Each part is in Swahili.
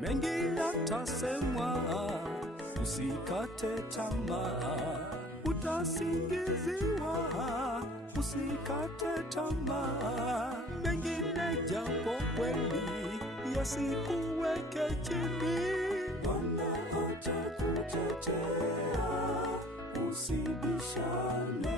Mengi yatasemwa, usikate tamaa, utasingiziwa, usikate tamaa. Mengine japo kweli yasikuweke chini, Bwana atakutetea, usibishane.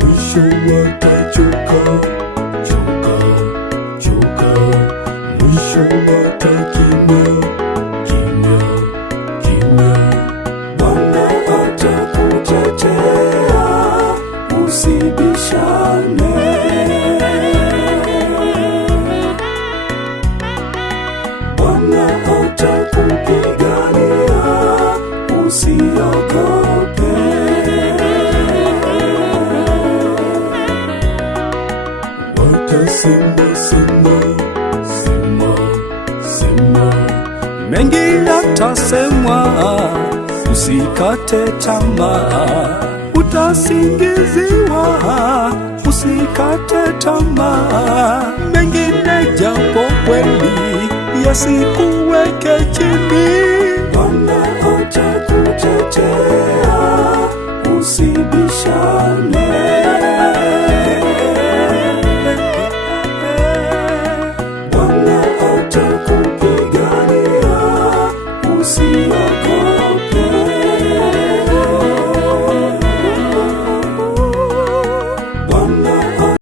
Mwisho watachoka, mwisho watakimya. Bwana atakutetea, usibishane. Bwana atakupigania, usiogope. Sema. Mengi yatasemwa, usikate tamaa, utasingiziwa, usikate tamaa. Mengine japo kweli yasikuweke chini, Bwana atakutetea, usibishane. Bwana atakupigania, usiogope.